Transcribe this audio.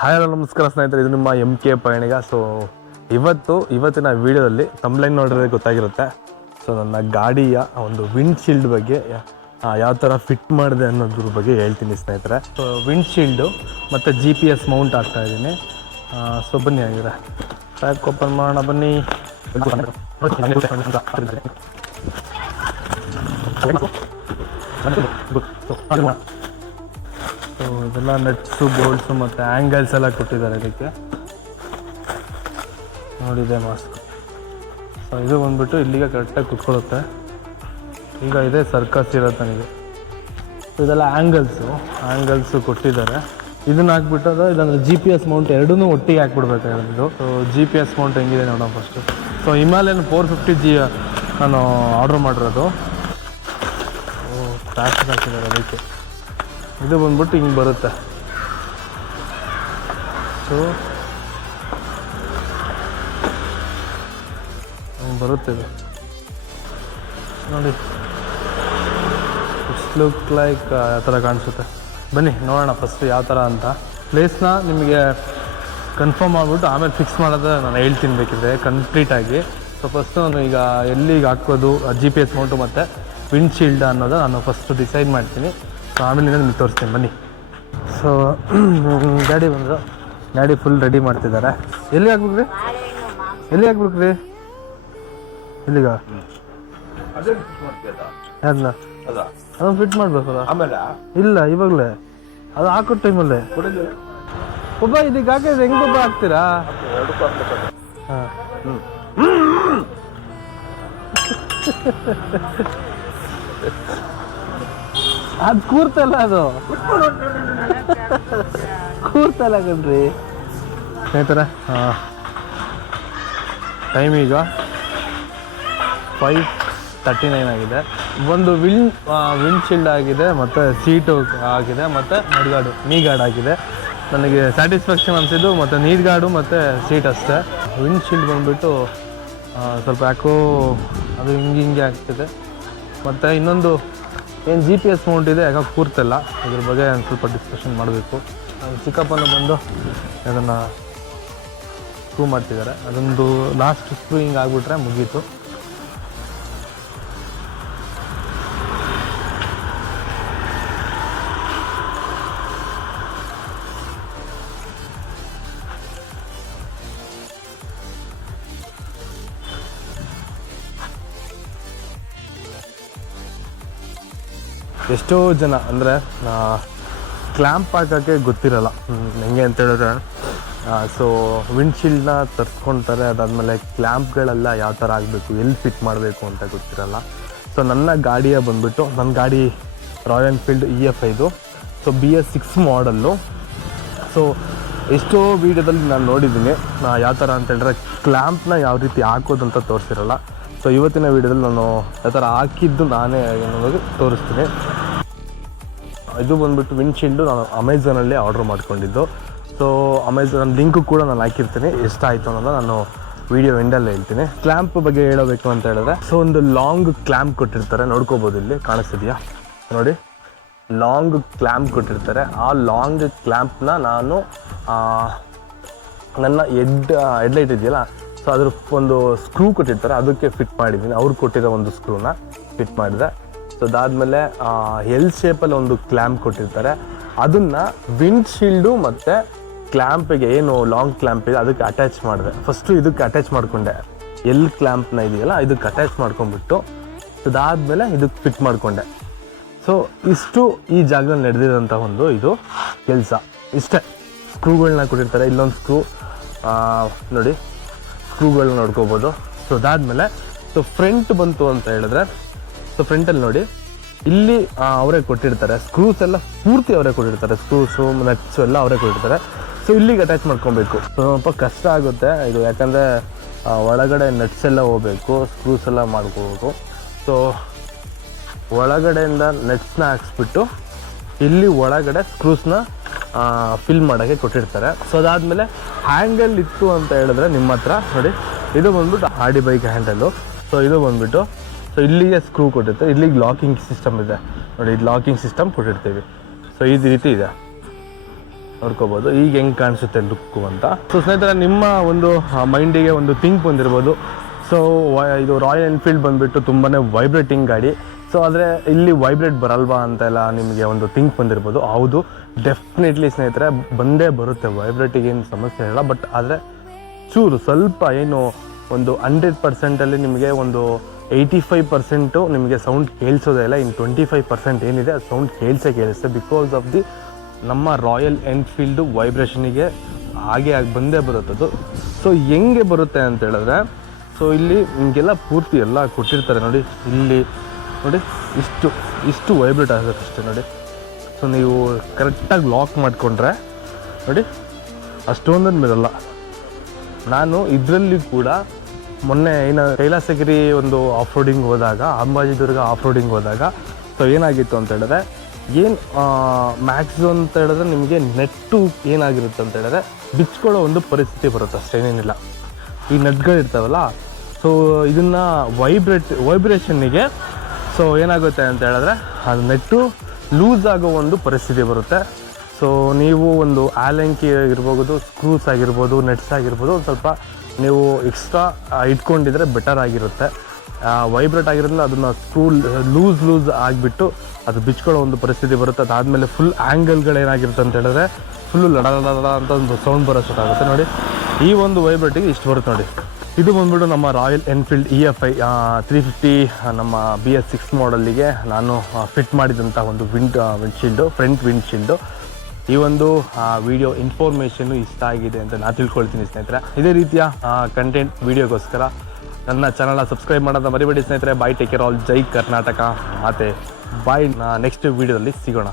Hi hello ನಮಸ್ಕಾರ ಸ್ನೇಹಿತರೆ, ಇದು ನಿಮ್ಮ MK ಪಯಣಿಗ. ಸೊ ಇವತ್ತಿನ ವಿಡಿಯೋದಲ್ಲಿ ತಮ್ಲೈನ್ ನೋಡಿದ್ರೆ ಗೊತ್ತಾಗಿರುತ್ತೆ. ಸೊ ನನ್ನ ಗಾಡಿಯ ಒಂದು ವಿಂಡ್ಶೀಲ್ಡ್ ಬಗ್ಗೆ ಯಾವ ಥರ ಫಿಟ್ ಮಾಡಿದೆ ಅನ್ನೋದ್ರ ಬಗ್ಗೆ ಹೇಳ್ತೀನಿ ಸ್ನೇಹಿತರೆ. ಸೊ ವಿಂಡ್ಶೀಲ್ಡು ಮತ್ತು GPS ಮೌಂಟ್ ಆಗ್ತಾ ಇದ್ದೀನಿ. ಸೊ ಬನ್ನಿ ಆಗಿದ್ರೆ ಪ್ಯಾಕ್ ಓಪನ್ ಮಾಡೋಣ ಬನ್ನಿ. ಸೊ ಇದೆಲ್ಲ ನಟ್ಸು ಬೋಲ್ಟ್ಸು ಮತ್ತು ಆ್ಯಂಗಲ್ಸ್ ಎಲ್ಲ ಕೊಟ್ಟಿದ್ದಾರೆ ಇದಕ್ಕೆ. ನೋಡಿದೆ ಮಾಸ್ಕ್. ಸೊ ಇದು ಬಂದ್ಬಿಟ್ಟು ಇಲ್ಲಿಗೆ ಕರೆಕ್ಟಾಗಿ ಕುತ್ಕೊಳ್ಳುತ್ತೆ. ಈಗ ಇದೆ ಸರ್ಕಸ್ ಇರುತ್ತೆ ನನಗೆ. ಇದೆಲ್ಲ ಆ್ಯಂಗಲ್ಸು ಕೊಟ್ಟಿದ್ದಾರೆ. ಇದನ್ನ ಹಾಕ್ಬಿಟ್ಟದ ಇಲ್ಲಾಂದರೆ GPS ಮೌಂಟ್ ಎರಡೂ ಒಟ್ಟಿಗೆ ಹಾಕ್ಬಿಡ್ಬೇಕಾಗಿರೋದು. ಸೊ GPS ಮೌಂಟ್ ಹೆಂಗಿದೆ ನೋಡೋಣ ಫಸ್ಟು. ಸೊ ಹಿಮಾಲಯನ್ 450G ನಾನು ಆರ್ಡ್ರ್ ಮಾಡಿರೋದು. ಪ್ಲಾಸ್ಟಿಕ್ ಹಾಕಿದ್ದಾರೆ ಅದಕ್ಕೆ. ಇದು ಬಂದ್ಬಿಟ್ಟು ಹಿಂಗೆ ಬರುತ್ತೆ. ಸೊ ಹಿಂಗೆ ಬರುತ್ತೆ ಇದು ನೋಡಿ. ಇಟ್ಸ್ ಲುಕ್ ಲೈಕ್ ಯಾವ ಥರ ಕಾಣಿಸುತ್ತೆ. ಬನ್ನಿ ನೋಡೋಣ ಫಸ್ಟು ಯಾವ ಥರ ಅಂತ. ಪ್ಲೇಸ್ನ ನಿಮಗೆ ಕನ್ಫರ್ಮ್ ಮಾಡಿಬಿಟ್ಟು ಆಮೇಲೆ ಫಿಕ್ಸ್ ಮಾಡೋದು ನಾನು ಹೇಳ್ತೀನಿ ಬೇಕಿದ್ರೆ ಕಂಪ್ಲೀಟಾಗಿ. ಸೊ ಫಸ್ಟು ನಾನು ಈಗ ಎಲ್ಲಿಗೆ ಹಾಕೋದು GPS ಮೌಂಟು ಮತ್ತು ವಿಂಡ್ಶೀಲ್ಡ್ ಅನ್ನೋದು ನಾನು ಫಸ್ಟು ಡಿಸೈಡ್ ಮಾಡ್ತೀನಿ. ಸೊ ಆಮೇಲಿಂದ ನಿಮಗೆ ತೋರಿಸ್ತೀನಿ ಬನ್ನಿ. ಸೊ ಗಾಡಿ ಬಂದರು, ಗಾಡಿ ಫುಲ್ ರೆಡಿ ಮಾಡ್ತಿದ್ದಾರೆ. ಎಲ್ಲಿ ಹಾಕ್ಬೇಕ್ರಿ? ಎಲ್ಲಿಗ ಅದನ್ನ ಅದನ್ನು ಫಿಟ್ ಮಾಡಬೇಕಲ್ಲ. ಇಲ್ಲ ಇವಾಗಲೇ ಅದು ಹಾಕೋ ಟೈಮಲ್ಲೇ ಒಬ್ಬ ಇದಕ್ಕೆ ಹಾಕಿದ್ರೆ ಹೆಂಗೆ ಒಬ್ಬ ಹಾಕ್ತೀರಾ? ಹಾಂ ಅದು ಕೂರ್ತಲ್ಲ, ಅದು ಕೂರ್ತಲ್ಲ ಕಣ್ರಿ ಸ್ನೇಹಿತರೆ. ಟೈಮ್ ಈಗ 5:39 ಆಗಿದೆ. ಒಂದು ವಿಂಡ್ಶೀಲ್ಡ್ ಆಗಿದೆ ಮತ್ತು ಸೀಟು ಆಗಿದೆ ಮತ್ತು ನೀ ಗಾರ್ಡ್ ಆಗಿದೆ. ನನಗೆ ಸ್ಯಾಟಿಸ್ಫ್ಯಾಕ್ಷನ್ ಅನಿಸಿದ್ದು ಮತ್ತು ನೀರ್ ಗಾರ್ಡು ಮತ್ತು ಸೀಟ್ ಅಷ್ಟೇ. ವಿಂಡ್ಶೀಲ್ಡ್ ಬಂದುಬಿಟ್ಟು ಸ್ವಲ್ಪ ಯಾಕೋ ಅದು ಹಿಂಗೆ ಆಗ್ತಿದೆ. ಮತ್ತು ಇನ್ನೊಂದು ಏನು GPS ಮೌಂಟ್ ಇದೆ ಯಾಕೆ ಕೂರ್ತಿಲ್ಲ, ಇದ್ರ ಬಗ್ಗೆ ಒಂದು ಸ್ವಲ್ಪ ಡಿಸ್ಕಷನ್ ಮಾಡಬೇಕು. ಚಿಕ್ಕಪ್ಪನ ಬಂದು ಅದನ್ನು ಸ್ಕ್ರೂ ಮಾಡ್ತಿದ್ದಾರೆ. ಅದೊಂದು ಲಾಸ್ಟ್ ಸ್ಕ್ರೂ ಹಿಂಗೆ ಆಗಿಬಿಟ್ರೆ ಮುಗೀತು. ಎಷ್ಟೋ ಜನ ಅಂದರೆ ಕ್ಲ್ಯಾಂಪ್ ಹಾಕೋಕ್ಕೆ ಗೊತ್ತಿರಲ್ಲ ಹೆಂಗೆ ಅಂತ ಹೇಳಿದ್ರೆ. ಸೊ ವಿಂಡ್ಶೀಲ್ಡ್ನ ತರಿಸ್ಕೊಳ್ತಾರೆ, ಅದಾದಮೇಲೆ ಕ್ಲ್ಯಾಂಪ್ಗಳೆಲ್ಲ ಯಾವ ಥರ ಆಗಬೇಕು, ಎಲ್ಲಿ ಫಿಟ್ ಮಾಡಬೇಕು ಅಂತ ಗೊತ್ತಿರಲ್ಲ. ಸೊ ನನ್ನ ಗಾಡಿಯ ಬಂದುಬಿಟ್ಟು ನನ್ನ ಗಾಡಿ Royal Enfield EF5. So BS6 ಮಾಡಲ್ಲು. ಸೊ ಎಷ್ಟೋ ವೀಡಿಯೋದಲ್ಲಿ ನಾನು ನೋಡಿದ್ದೀನಿ ಯಾವ ಥರ ಅಂತ ಹೇಳಿದ್ರೆ ಕ್ಲ್ಯಾಂಪ್ನ ಯಾವ ರೀತಿ ಹಾಕೋದಂತ ತೋರಿಸಿರಲ್ಲ. ಸೊ ಇವತ್ತಿನ ವೀಡಿಯೋದಲ್ಲಿ ನಾನು ಯಾವ ಥರ ಹಾಕಿದ್ದು ನಾನೇ ಅನ್ನೋದು ತೋರಿಸ್ತೀನಿ. ಇದು ಬಂದುಬಿಟ್ಟು ವಿಂಡ್ಶೀಲ್ಡು ನಾನು ಅಮೆಝಾನಲ್ಲಿ ಆರ್ಡ್ರ್ ಮಾಡ್ಕೊಂಡಿದ್ದು. ಸೊ ಅಮೆಝಾನ್ ಲಿಂಕು ಕೂಡ ನಾನು ಹಾಕಿರ್ತೀನಿ, ಎಷ್ಟಾಯಿತು ಅನ್ನೋದು ನಾನು ವೀಡಿಯೋ ಎಂಡಲ್ಲೇ ಹೇಳ್ತೀನಿ. ಕ್ಲ್ಯಾಂಪ್ ಬಗ್ಗೆ ಹೇಳಬೇಕು ಅಂತ ಹೇಳಿದ್ರೆ, ಸೊ ಒಂದು ಲಾಂಗ್ ಕ್ಲ್ಯಾಂಪ್ ಕೊಟ್ಟಿರ್ತಾರೆ, ನೋಡ್ಕೋಬೋದು, ಇಲ್ಲಿ ಕಾಣಿಸ್ತಿದೆಯಾ ನೋಡಿ, ಲಾಂಗ್ ಕ್ಲ್ಯಾಂಪ್ ಕೊಟ್ಟಿರ್ತಾರೆ. ಆ ಲಾಂಗ್ ಕ್ಲ್ಯಾಂಪ್ನ ನಾನು ನನ್ನ ಹೆಡ್ಲೈಟ್ ಇದೆಯಲ್ಲ, ಸೊ ಅದ್ರ ಒಂದು ಸ್ಕ್ರೂ ಕೊಟ್ಟಿರ್ತಾರೆ, ಅದಕ್ಕೆ ಫಿಟ್ ಮಾಡಿದ್ದೀನಿ. ಅವ್ರು ಕೊಟ್ಟಿರೋ ಒಂದು ಸ್ಕ್ರೂನ ಫಿಟ್ ಮಾಡಿದೆ. ಸೊ ಅದಾದಮೇಲೆ ಎಲ್ ಶೇಪಲ್ಲಿ ಒಂದು ಕ್ಲ್ಯಾಂಪ್ ಕೊಟ್ಟಿರ್ತಾರೆ, ಅದನ್ನು ವಿಂಡ್ಶೀಲ್ಡು ಮತ್ತು ಕ್ಲ್ಯಾಂಪಿಗೆ ಏನು ಲಾಂಗ್ ಕ್ಲ್ಯಾಂಪ್ ಇದೆ ಅದಕ್ಕೆ ಅಟ್ಯಾಚ್ ಮಾಡಿದೆ. ಫಸ್ಟು ಇದಕ್ಕೆ ಅಟ್ಯಾಚ್ ಮಾಡಿಕೊಂಡೆ, ಎಲ್ ಕ್ಲ್ಯಾಂಪ್ನ ಇದೆಯಲ್ಲ ಇದಕ್ಕೆ ಅಟ್ಯಾಚ್ ಮಾಡ್ಕೊಂಡ್ಬಿಟ್ಟು ಅದಾದಮೇಲೆ ಇದಕ್ಕೆ ಫಿಟ್ ಮಾಡಿಕೊಂಡೆ. ಸೊ ಇಷ್ಟು ಈ ಜಾಗದಲ್ಲಿ ನಡೆದಿರೋಂಥ ಒಂದು ಇದು ಕೆಲಸ. ಇಷ್ಟೇ, ಸ್ಕ್ರೂಗಳನ್ನ ಕೊಟ್ಟಿರ್ತಾರೆ. ಇಲ್ಲೊಂದು ಸ್ಕ್ರೂ ನೋಡಿ, ಸ್ಕ್ರೂಗಳನ್ನ ನೋಡ್ಕೋಬೋದು. ಸೊ ಅದಾದಮೇಲೆ ಸೊ ಫ್ರಂಟ್ ಬಂತು ಅಂತ ಹೇಳಿದ್ರೆ, ಸೊ ಫ್ರಂಟಲ್ಲಿ ನೋಡಿ, ಇಲ್ಲಿ ಅವರೇ ಕೊಟ್ಟಿರ್ತಾರೆ ಸ್ಕ್ರೂಸ್ ಎಲ್ಲ ಪೂರ್ತಿ ಅವರೇ ಕೊಟ್ಟಿರ್ತಾರೆ. ಸ್ಕ್ರೂಸು ನಟ್ಸು ಎಲ್ಲ ಅವರೇ ಕೊಟ್ಟಿರ್ತಾರೆ. ಸೊ ಇಲ್ಲಿಗೆ ಅಟ್ಯಾಚ್ ಮಾಡ್ಕೊಬೇಕು. ಸ್ವಲ್ಪ ಕಷ್ಟ ಆಗುತ್ತೆ ಇದು, ಯಾಕಂದರೆ ಒಳಗಡೆ ನಟ್ಸ್ ಎಲ್ಲ ಹೋಗಬೇಕು, ಸ್ಕ್ರೂಸ್ ಎಲ್ಲ ಮಾಡ್ಕೋಬೇಕು. ಸೊ ಒಳಗಡೆಯಿಂದ ನಟ್ಸ್ನ ಹಾಕ್ಸ್ಬಿಟ್ಟು ಇಲ್ಲಿ ಒಳಗಡೆ ಸ್ಕ್ರೂಸ್ನ ಫಿಲ್ ಮಾಡೋಕ್ಕೆ ಕೊಟ್ಟಿರ್ತಾರೆ. ಸೊ ಅದಾದಮೇಲೆ ಹ್ಯಾಂಡಲ್ ಇತ್ತು ಅಂತ ಹೇಳಿದ್ರೆ ನಿಮ್ಮ ಹತ್ರ ನೋಡಿ, ಇದು ಬಂದ್ಬಿಟ್ಟು ಆಡಿ ಬೈಕ್ ಹ್ಯಾಂಡಲ್ಲು. ಸೊ ಇದು ಬಂದ್ಬಿಟ್ಟು ಸೊ ಇಲ್ಲಿಗೆ ಸ್ಕ್ರೂ ಕೊಟ್ಟಿರ್ತಾರೆ, ಇಲ್ಲಿಗೆ ಲಾಕಿಂಗ್ ಸಿಸ್ಟಮ್ ಇದೆ ನೋಡಿ, ಇದು ಲಾಕಿಂಗ್ ಸಿಸ್ಟಮ್ ಕೊಟ್ಟಿರ್ತೀವಿ. ಸೊ ಈ ರೀತಿ ಇದೆ. ನೋಡ್ಕೋಬೋದು ಈಗ ಹೆಂಗೆ ಕಾಣಿಸುತ್ತೆ ಲುಕ್ಕು ಅಂತ. ಸೊ ಸ್ನೇಹಿತರೆ, ನಿಮ್ಮ ಒಂದು ಮೈಂಡಿಗೆ ಒಂದು ಥಿಂಕ್ ಬಂದಿರ್ಬೋದು, ಸೊ ಇದು ರಾಯಲ್ ಎನ್ಫೀಲ್ಡ್ ಬಂದುಬಿಟ್ಟು ತುಂಬಾ ವೈಬ್ರೇಟಿಂಗ್ ಗಾಡಿ. ಸೊ ಆದರೆ ಇಲ್ಲಿ ವೈಬ್ರೇಟ್ ಬರಲ್ವಾ ಅಂತೆಲ್ಲ ನಿಮಗೆ ಒಂದು ಥಿಂಕ್ ಬಂದಿರ್ಬೋದು. ಹೌದು, ಡೆಫಿನೆಟ್ಲಿ ಸ್ನೇಹಿತರೆ ಬಂದೇ ಬರುತ್ತೆ, ವೈಬ್ರೇಟಿಗೆ ಏನು ಸಮಸ್ಯೆ ಇಲ್ಲ. ಬಟ್ ಆದರೆ ಚೂರು ಸ್ವಲ್ಪ ಏನು ಒಂದು 100%ಅಲ್ಲಿ ನಿಮಗೆ ಒಂದು 85% ನಿಮಗೆ ಸೌಂಡ್ ಕೇಳಿಸೋದೇ ಇಲ್ಲ. ಇನ್ನು 25% ಏನಿದೆ ಅದು ಸೌಂಡ್ ಕೇಳಿಸುತ್ತೆ. ಬಿಕಾಸ್ ಆಫ್ ದಿ ನಮ್ಮ ರಾಯಲ್ ಎನ್ಫೀಲ್ಡು ವೈಬ್ರೇಷನಿಗೆ ಹಾಗೆ ಬಂದೇ ಬರುತ್ತದು. ಸೊ ಹೆಂಗೆ ಬರುತ್ತೆ ಅಂತ ಹೇಳಿದ್ರೆ, ಸೊ ಇಲ್ಲಿ ನಿಮಗೆಲ್ಲ ಪೂರ್ತಿ ಎಲ್ಲ ಕೊಟ್ಟಿರ್ತಾರೆ ನೋಡಿ. ಇಲ್ಲಿ ನೋಡಿ ಇಷ್ಟು ವೈಬ್ರೇಟ್ ಆಗುತ್ತೆ ಅಷ್ಟೇ ನೋಡಿ. ಸೊ ನೀವು ಕರೆಕ್ಟಾಗಿ ಲಾಕ್ ಮಾಡಿಕೊಂಡ್ರೆ ನೋಡಿ ಅಷ್ಟೊಂದನ್ನು ಬರಲ್ಲ. ನಾನು ಇದರಲ್ಲಿ ಕೂಡ ಮೊನ್ನೆ ಕೈಲಾಸಗಿರಿ ಒಂದು ಆಫ್ ರೋಡಿಂಗ್ ಹೋದಾಗ, ಅಂಬಾಜಿದುರ್ಗ ಆಫ್ ರೋಡಿಂಗ್ ಹೋದಾಗ, ಸೊ ಏನಾಗಿತ್ತು ಅಂತ ಹೇಳಿದ್ರೆ, ಮ್ಯಾಕ್ಸಿಮಮ್ ಅಂತ ಹೇಳಿದ್ರೆ ನಿಮಗೆ ನೆಟ್ಟು ಏನಾಗಿರುತ್ತೆ ಅಂತ ಹೇಳಿದ್ರೆ ಬಿಚ್ಕೊಳ್ಳೋ ಒಂದು ಪರಿಸ್ಥಿತಿ ಬರುತ್ತೆ, ಅಷ್ಟೇನೇನಿಲ್ಲ. ಈ ನಟ್ಗಳಿರ್ತಾವಲ್ಲ, ಸೊ ಇದನ್ನು ವೈಬ್ರೇಷನ್ನಿಗೆ ಸೊ ಏನಾಗುತ್ತೆ ಅಂತ ಹೇಳಿದ್ರೆ ಅದು ನೆಟ್ಟು ಲೂಸ್ ಆಗೋ ಒಂದು ಪರಿಸ್ಥಿತಿ ಬರುತ್ತೆ. ಸೊ ನೀವು ಒಂದು ಆಲಂಕಿ ಆಗಿರ್ಬೋದು, ಸ್ಕ್ರೂಸ್ ಆಗಿರ್ಬೋದು, ನೆಟ್ಸ್ ಆಗಿರ್ಬೋದು, ಒಂದು ಸ್ವಲ್ಪ ನೀವು ಎಕ್ಸ್ಟ್ರಾ ಇಟ್ಕೊಂಡಿದ್ರೆ ಬೆಟರ್ ಆಗಿರುತ್ತೆ. ವೈಬ್ರೇಟ್ ಆಗಿರೋದ್ರಿಂದ ಅದನ್ನು ಸ್ಕ್ರೂ ಲೂಸ್ ಆಗಿಬಿಟ್ಟು ಅದು ಬಿಚ್ಕೊಳ್ಳೋ ಒಂದು ಪರಿಸ್ಥಿತಿ ಬರುತ್ತೆ. ಅದಾದಮೇಲೆ ಫುಲ್ ಆ್ಯಂಗಲ್ಗಳೇನಾಗಿರುತ್ತೆ ಅಂತ ಹೇಳಿದ್ರೆ ಫುಲ್ಲು ಲಡ ಅಂತ ಒಂದು ಸೌಂಡ್ ಬರೋ ಸ್ಟಾರ್ಟ್ ಆಗುತ್ತೆ ನೋಡಿ. ಈ ಒಂದು ವೈಬ್ರೇಟಿಗೆ ಇಷ್ಟು ಬರುತ್ತೆ ನೋಡಿ. ಇದು ಬಂದ್ಬಿಟ್ಟು ನಮ್ಮ ರಾಯಲ್ ಎನ್ಫೀಲ್ಡ್ EFI 350 ನಮ್ಮ BS6 ಮಾಡಲ್ಲಿಗೆ ನಾನು ಫಿಟ್ ಮಾಡಿದಂಥ ಒಂದು ವಿಂಡ್ಶೀಲ್ಡು, ಫ್ರಂಟ್ ವಿಂಡ್ಶೀಲ್ಡು. ಈ ಒಂದು ವಿಡಿಯೋ ಇನ್ಫಾರ್ಮೇಷನ್ನು ಇಷ್ಟ ಆಗಿದೆ ಅಂತ ನಾನು ತಿಳ್ಕೊಳ್ತೀನಿ ಸ್ನೇಹಿತರೆ. ಇದೇ ರೀತಿಯ ಕಂಟೆಂಟ್ ವಿಡಿಯೋಗೋಸ್ಕರ ನನ್ನ ಚಾನಲ್ನ ಸಬ್ಸ್ಕ್ರೈಬ್ ಮಾಡೋದನ್ನ ಮರಿಬೇಡಿ ಸ್ನೇಹಿತರೆ. ಬಾಯ್, ಟೇಕ್ ಕೇರ್ ಆಲ್, ಜೈ ಕರ್ನಾಟಕ. ಮತ್ತು ಬಾಯ್, ನೆಕ್ಸ್ಟ್ ವಿಡಿಯೋದಲ್ಲಿ ಸಿಗೋಣ.